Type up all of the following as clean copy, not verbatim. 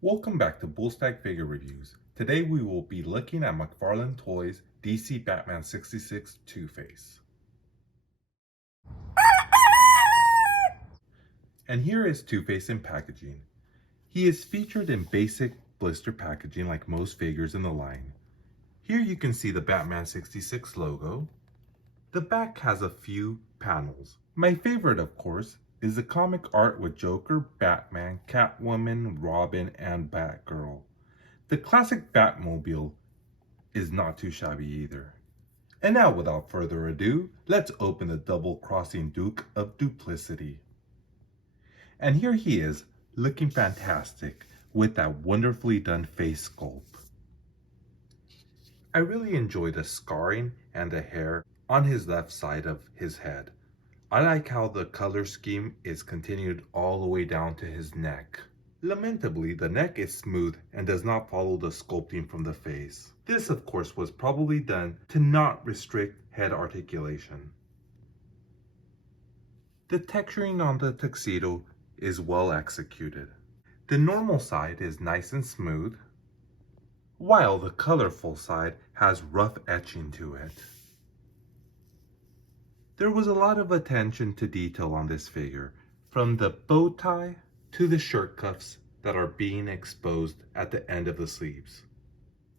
Welcome back to Stag Figure Reviews. Today we will be looking at McFarlane Toys DC Batman 66 Two-Face. And here is Two-Face in packaging. He is featured in basic blister packaging like most figures in the line. Here you can see the Batman 66 logo. The back has a few panels. My favorite, of course, is the comic art with Joker, Batman, Catwoman, Robin, and Batgirl. The classic Batmobile is not too shabby either. And now, without further ado, let's open the double-crossing Duke of Duplicity. And here he is, looking fantastic with that wonderfully done face sculpt. I really enjoy the scarring and the hair on his left side of his head. I like how the color scheme is continued all the way down to his neck. Lamentably, the neck is smooth and does not follow the sculpting from the face. This, of course, was probably done to not restrict head articulation. The texturing on the tuxedo is well executed. The normal side is nice and smooth, while the colorful side has rough etching to it. There was a lot of attention to detail on this figure, from the bow tie to the shirt cuffs that are being exposed at the end of the sleeves.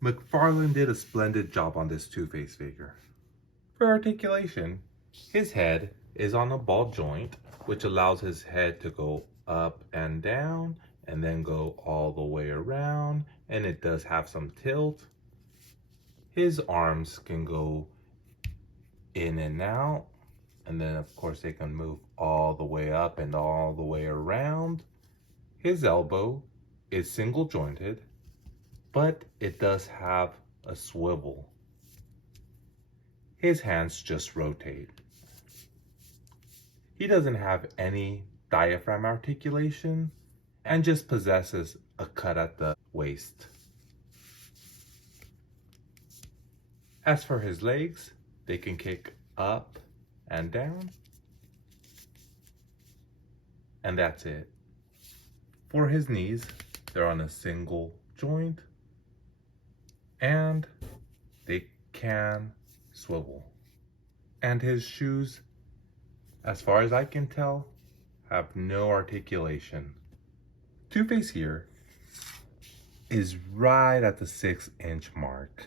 McFarlane did a splendid job on this Two-Face figure. For articulation, his head is on a ball joint, which allows his head to go up and down and then go all the way around, and it does have some tilt. His arms can go in and out, and then of course they can move all the way up and all the way around. His elbow is single jointed, but it does have a swivel. His hands just rotate. He doesn't have any diaphragm articulation and just possesses a cut at the waist. As for his legs, they can kick up and down, and that's it. For his knees, they're on a single joint and they can swivel. And his shoes, as far as I can tell, have no articulation. Two-Face here is right at the 6-inch mark.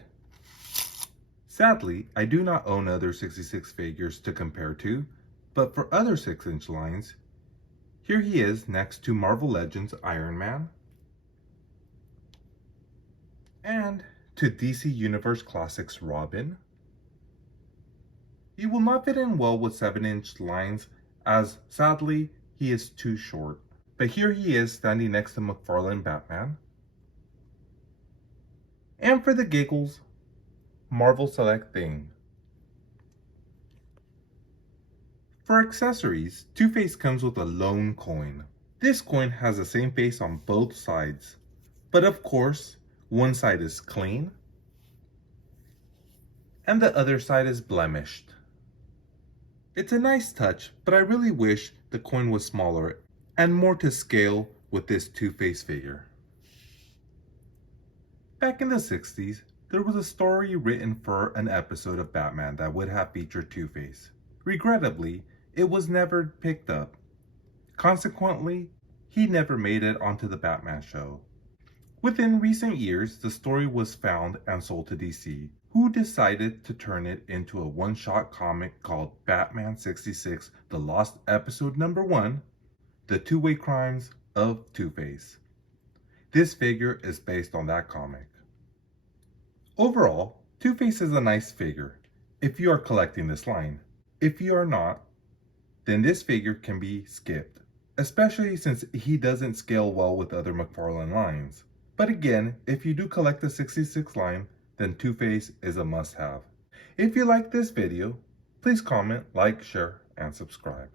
Sadly, I do not own other 66 figures to compare to, but for other 6-inch lines, here he is next to Marvel Legends Iron Man and to DC Universe Classics Robin. He will not fit in well with 7-inch lines as sadly he is too short. But here he is standing next to McFarlane Batman. And for the giggles, Marvel Select Thing. For accessories, Two-Face comes with a lone coin. This coin has the same face on both sides, but of course, one side is clean and the other side is blemished. It's a nice touch, but I really wish the coin was smaller and more to scale with this Two-Face figure. Back in the 60s, there was a story written for an episode of Batman that would have featured Two-Face. Regrettably, it was never picked up. Consequently, he never made it onto the Batman show. Within recent years, the story was found and sold to DC, who decided to turn it into a one-shot comic called Batman 66, The Lost Episode Number 1, The Two-Way Crimes of Two-Face. This figure is based on that comic. Overall, Two-Face is a nice figure if you are collecting this line. If you are not, then this figure can be skipped, especially since he doesn't scale well with other McFarlane lines. But again, if you do collect the 66 line, then Two-Face is a must-have. If you like this video, please comment, like, share, and subscribe.